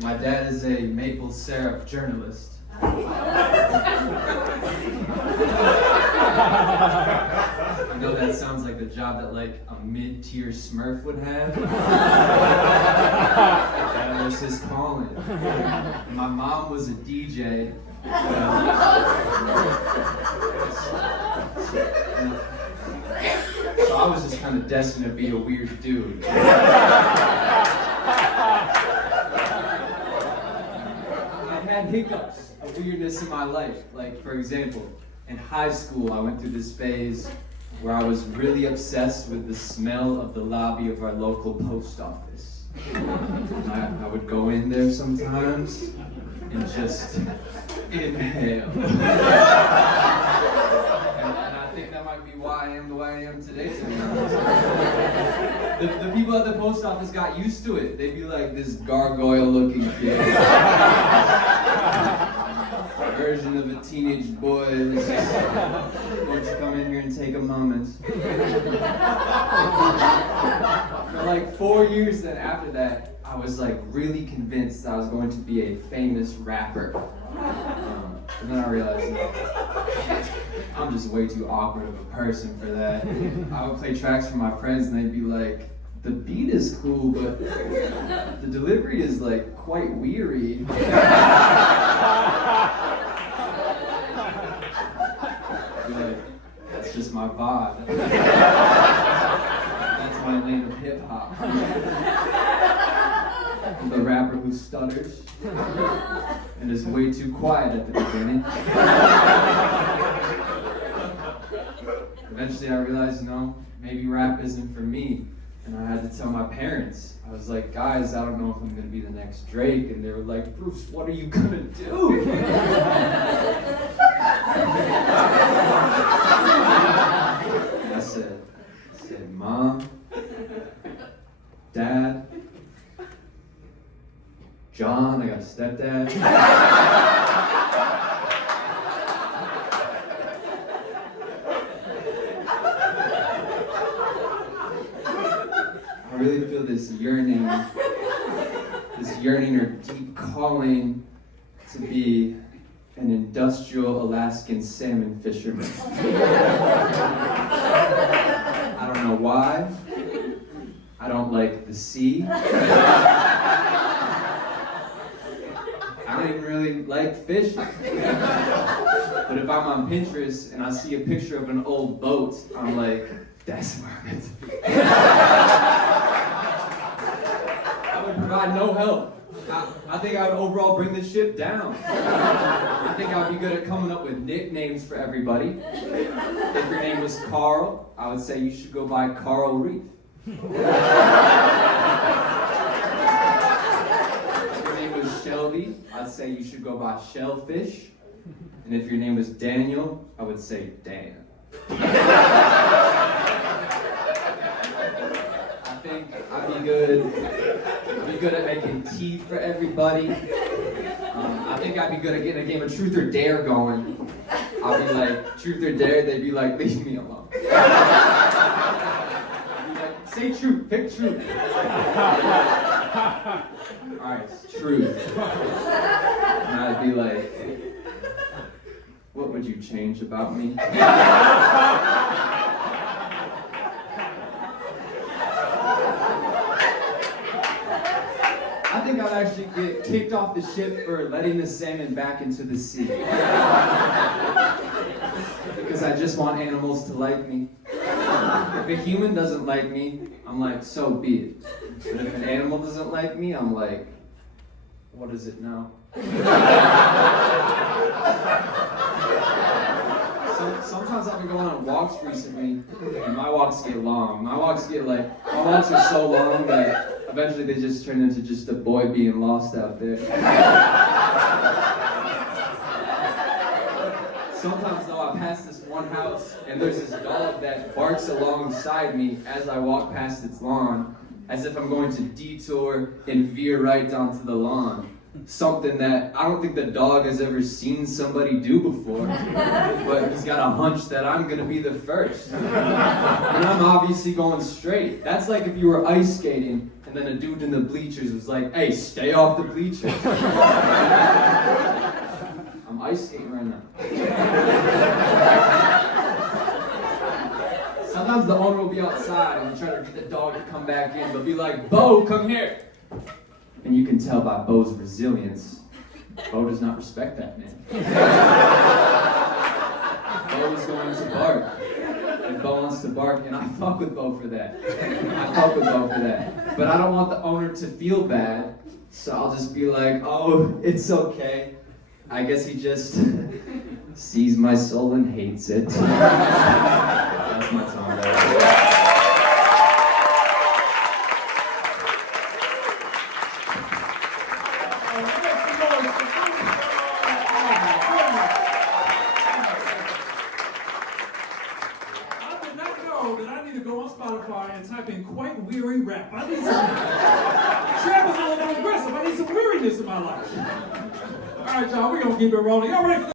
My dad is a maple syrup journalist. I know that sounds like the job that like a mid-tier Smurf would have. That was his calling. And my mom was a DJ. So I was just kind of destined to be a weird dude. I've had hiccups of weirdness in my life. Like, for example, in high school, I went through this phase where I was really obsessed with the smell of the lobby of our local post office. And I would go in there sometimes and just inhale. And I think that might be why I am the way I am today. The people at the post office got used to it. They'd be like this gargoyle-looking kid. Version of a teenage boy who's just going to come in here and take a moment. For like 4 years then after that, I was like really convinced I was going to be a famous rapper. And then I realized, no, I'm just way too awkward of a person for that. I would play tracks for my friends and they'd be like, the beat is cool, but the delivery is like quite weary. Like, that's just my vibe. That's my lane of hip hop. I'm the rapper who stutters and is way too quiet at the beginning. Eventually I realized, no, maybe rap isn't for me. And I had to tell my parents. I was like, guys, I don't know if I'm gonna be the next Drake. And they were like, Bruce, what are you gonna do? And I said, Mom, Dad, John, I got a stepdad. I really feel this yearning or deep calling to be an industrial Alaskan salmon fisherman. I don't know why. I don't like the sea. I don't even really like fishing. But if I'm on Pinterest and I see a picture of an old boat, I'm like, that's where I'm meant to be. I would provide no help. I think I would overall bring the ship down. I think I'd be good at coming up with nicknames for everybody. If your name was Carl, I would say you should go by Carl Reef. If your name was Shelby, I'd say you should go by Shellfish. And if your name was Daniel, I would say Dan. I think I'd be good at making tea for everybody. I think I'd be good at getting a game of Truth or Dare going. I'll be like, Truth or Dare, they'd be like, leave me alone. I'd be like, say truth, pick truth. Alright, truth. And I'd be like, what would you change about me? I think I'd actually get kicked off the ship for letting the salmon back into the sea. Because I just want animals to like me. If a human doesn't like me, I'm like, so be it. But if an animal doesn't like me, I'm like, what does it know? Sometimes I've been going on walks recently, and my walks get long. My walks are so long that eventually they just turn into just a boy being lost out there. Sometimes though, I pass this one house, and there's this dog that barks alongside me as I walk past its lawn, as if I'm going to detour and veer right onto the lawn. Something that I don't think the dog has ever seen somebody do before, but he's got a hunch that I'm gonna be the first. And I'm obviously going straight. That's like if you were ice skating And then a dude in the bleachers was like, hey, stay off the bleachers. I'm ice skating right now. Sometimes the owner will be outside and try to get the dog to come back in. They'll be like, Bo, come here. And you can tell by Bo's resilience, Bo does not respect that man. Bo is going to bark. And Bo wants to bark, and I fuck with Bo for that. But I don't want the owner to feel bad, so I'll just be like, oh, it's okay. I guess he just sees my soul and hates it. That's my song. That I need to go on Spotify and type in quite weary rap. I need some. Trap is a little aggressive. I need some weariness in my life. All right, y'all, we're gonna keep it rolling. Y'all ready for